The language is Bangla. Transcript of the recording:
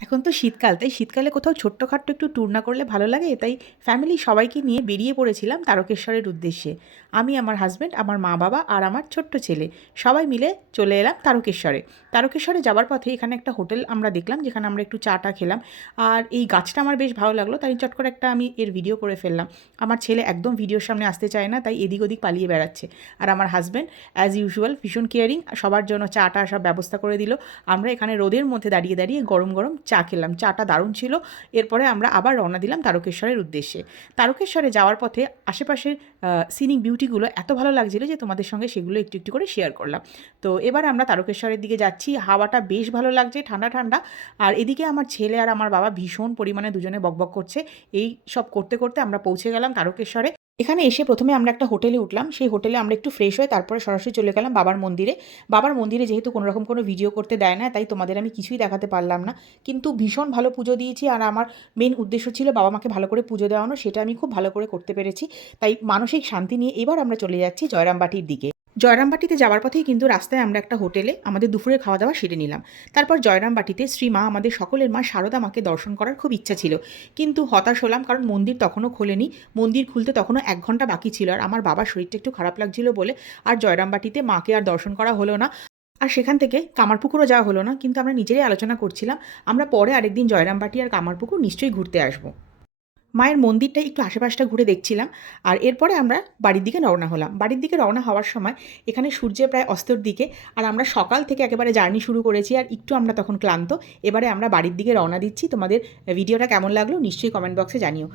এখন তো শীতকাল, তাই শীতকালে কোথাও ছোট্টখাট্ট একটু ট্যুর না করলে ভালো লাগে? তাই ফ্যামিলি সবাইকে নিয়ে বেরিয়ে পড়েছিলাম তারকেশ্বরের উদ্দেশ্যে। আমি, আমার হাজব্যান্ড আমার মা বাবা আর আমার ছোট্ট ছেলে। সবাই মিলে চলে এলাম তারকেশ্বরে। তারকেশ্বরে যাওয়ার পথে এখানে একটা হোটেল আমরা দেখলাম, যেখানে আমরা একটু চাটা খেলাম। আর এই গাছটা আমার বেশ ভালো লাগল, তাই চট করে একটা আমি এর ভিডিও করে ফেললাম। আমার ছেলে একদম ভিডিওর সামনে আসতে চায় না, তাই এদিক ওদিক পালিয়ে বেড়াচ্ছে। আর আমার হাজব্যান্ড অ্যাজ ইউজুয়াল ভীষণ কেয়ারিং সবার জন্য চাটা সব ব্যবস্থা করে দিল। আমরা এখানে রোদের মধ্যে দাঁড়িয়ে দাঁড়িয়ে গরম গরম চা খেলাম। চাটা দারুণ ছিল। এরপরে আমরা আবার রওনা দিলাম তারকেশ্বরের উদ্দেশ্যে। তারকেশ্বরে যাওয়ার পথে আশেপাশের সিনিক বিউটিগুলো এত ভালো লাগছিল যে তোমাদের সঙ্গে সেগুলো একটু একটু করে শেয়ার করলাম। তো এবার আমরা তারকেশ্বরের দিকে যাচ্ছি। হাওয়াটা বেশ ভালো লাগছে, ঠান্ডা ঠান্ডা। আর এদিকে আমার ছেলে আর আমার বাবা ভীষণ পরিমাণে দুজনে বকবক করছে। এই সব করতে করতে আমরা পৌঁছে গেলাম তারকেশ্বরে। এখানে এসে প্রথমে আমরা একটা হোটেলে উঠলাম। সেই হোটেলে আমরা একটু ফ্রেশ হয়ে তারপরে সরাসরি চলে গেলাম বাবার মন্দিরে। বাবার মন্দিরে যেহেতু কোনো রকম কোনো ভিডিও করতে দেয় না, তাই তোমাদের আমি কিছুই দেখাতে পারলাম না। কিন্তু ভীষণ ভালো পুজো দিয়েছি আর আমার মেন উদ্দেশ্য ছিল বাবা মাকে ভালো করে পুজো দেওয়ানো, সেটা আমি খুব ভালো করে করতে পেরেছি। তাই মানসিক শান্তি নিয়ে এবার আমরা চলে যাচ্ছি জয়রামবাটির দিকে। জয়রামবাটিতে যাওয়ার পথেই কিন্তু রাস্তায় আমরা একটা হোটেলে আমাদের দুপুরের খাওয়া দাওয়া সেরে নিলাম। তারপর জয়রামবাটিতে শ্রী মা আমাদের সকলের মা শারদা মাকে দর্শন করার খুব ইচ্ছা ছিল। কিন্তু হতাশ হলাম কারণ মন্দির তখনও খোলেনি। মন্দির খুলতে তখনও এক ঘণ্টা বাকি ছিল আর আমার বাবার শরীরটা একটু খারাপ লাগছিল বলে আর জয়রামবাটিতে মাকে আর দর্শন করা হলো না। আর সেখান থেকে কামারপুকুরও যাওয়া হলো না। কিন্তু আমরা নিজেরাই আলোচনা করছিলাম, আমরা পরে আরেকদিন জয়রামবাটি আর কামারপুকুর নিশ্চয়ই ঘুরতে আসব। মায়ের মন্দিরটা একটু আশেপাশটা ঘুরে দেখছিলাম। আর এরপরে আমরা বাড়ির দিকে রওনা হলাম। বাড়ির দিকে রওনা হওয়ার সময় এখানে সূর্যের প্রায় অস্তর দিকে আর আমরা সকাল থেকে একেবারে জার্নি শুরু করেছি আর একটু আমরা তখন ক্লান্ত। এবারে আমরা বাড়ির দিকে রওনা দিচ্ছি। তোমাদের ভিডিওটা কেমন লাগল নিশ্চয়ই কমেন্ট বক্সে জানিও।